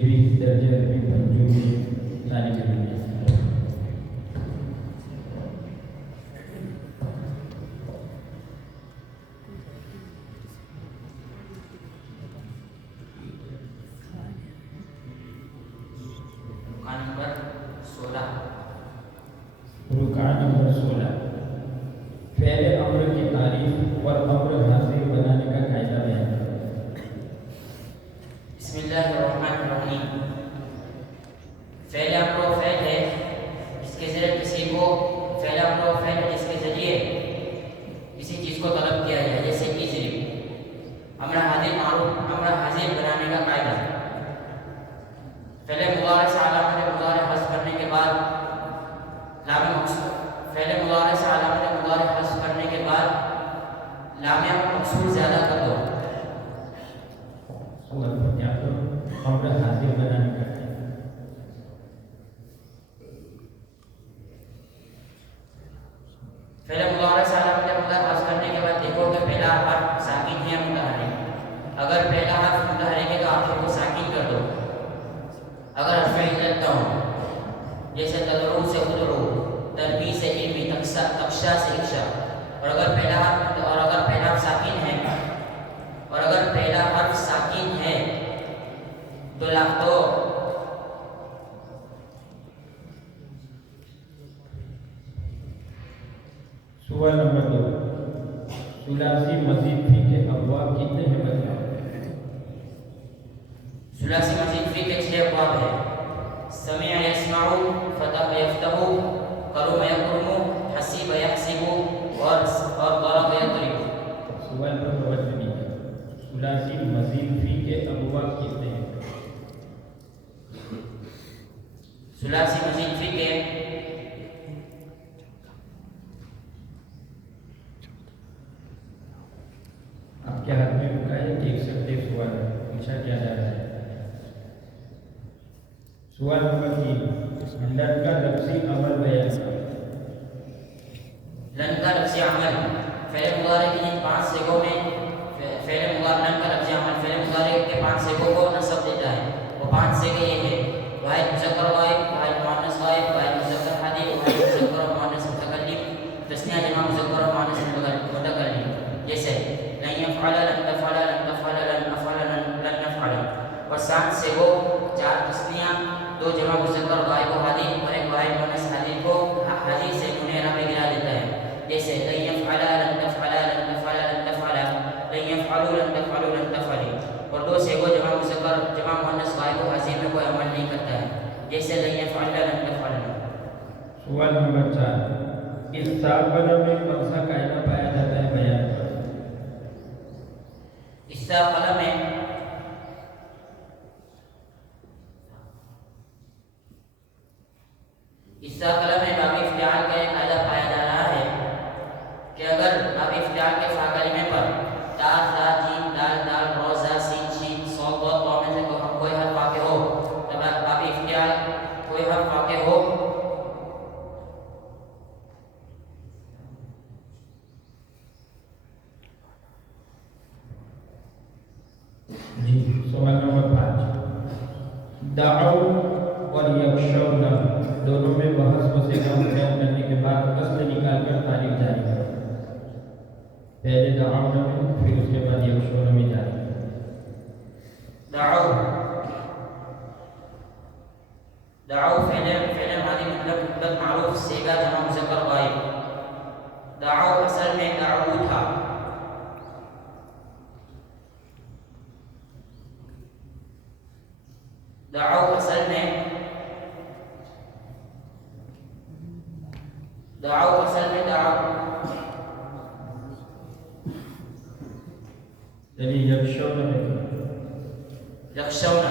بھی درجہ میں پنجوں میں ساری جگہ رکعہ نمبر 16 فعل امر کی تعریف اور امر حاضر بنانے کا قاعدہ بیان کرو۔ بسم اللہ الرحمن الرحیم۔ فعل امر و فعل ہے جس کے ذریعے کسی کو فعل امر و فعل ہے جس کے ذریعے کسی چیز کو طلب کیا جائے، جیسے اجرب امر حاضر معروف امر حاضر بنانے کا قاعدہ۔ فعل مضارع سے علامت مضارع حذف کرنے کے بعد لام مقصور، فعل مضارع سے علامت مضارع حذف کرنے کے بعد لام مقصور زیادہ کر دو۔ سوال پر کیا کرو امر حاضر بنانے کا فعل مضارع سے علامت مضارع حذف کرنے کے بعد دیکھو کہ پہلا حرف ساکن ہے یا متحرک۔ اگر پہلا حرف متحرک ہے تو آخر کو ساکن کر دو۔ اگر حرف علت نہ ہو جیسے تدعو سے ادعو، تربی سے علمی، تخشا سے اخشا، اور اگر پہلا حرف ساکن ہے تو سوال نمبر 2 ثلاثی مزید فی کے ابواب کتنے ہیں بتاؤ۔ ثلاثی مزید فی کے 6 ابواب ہیں۔ سمع یسمع، فتح یفتح، کرم یکرم، حسیب یحسب اور ضرب یضرب۔ سوال پر توجہ دیجیے، ثلاثی مزید فی کے ابواب کتنے ہیں؟ ثلاثی مزید فی کے آپ کے ہاتھ میں رکا ہے دیکھ سکتے سوال پوچھا کیا جا رہا ہے۔ سوال نمبر 3 لن کا لفظی عمل بیان کرو۔ لن کا لفظی عمل فعل مضارع کے 5 صیغوں میں فعل مضارع لن کا لفظی عمل فعل مضارع کے 5 صیغوں کو نصب دیتا ہے۔ وہ 5 صیغے یہ ہیں: واحد مذکر غائب، واحد مؤنث غائب، واحد مذکر حاضر، واحد مذکر و مؤنث متکلم، تثنیہ جمع مذکر و مؤنث متکلم، جیسے لن یفعل، لن تفعل، لن تفعل، لن افعل، لن نفعل۔ اور 7 صیغوں 4 تثنیہ، 2 جمع مذکر غائب و حاضر اور 1 واحد مؤنث حاضر کو حاضر سے منعرب میں گرا دیتا ہے، جیسے لن یفعل، لن تفعل، لن تفعل، لن تفعل، لن یفعلوا، لن تفعلوا، لن تفعلوا۔ اور 2 صیغوں جمع مذکر جمع مؤنث غائب و حاضر میں کوئی عمل نہیں کرتا ہے، جیسے لن یفعل، لن تفعل۔ سوال نمبر 4 استقبل میں کون سا قاعدہ پایا جاتا ہے بیان کرو۔ استقبل میں باب افتعال کا ایک قاعدہ پایا جا رہا ہے کہ اگر باب افتعال کے فا کلمے پر تا، ثا، جیم، دال، دال، را، زا، سین، شین، صاد، ضاد، طاء میں سے کوئی حرف واقع ہو، تو باب افتعال کوئی حرف واقع ہو جی سوال نمبر 5 دعو اور یخشون دونوں میں بحث کو صیغہ متعین کرنے کے بعد اصل نکال کر تاریخ جاری کرو۔ پہلے دعون میں پھر اس کے بعد یخشون میں جاری کرو۔ دعو فعل ماضی مطلق معروف صیغہ جمع مذکر غائب۔ دعو اصل میں دعو تھا۔ دعو اصل میں یعنی یخشون میں یخشون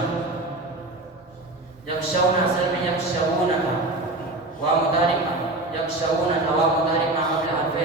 اصل میں یخشون تھا، وا مضارع یخشون تھا، وا مضارع مع قبل حرف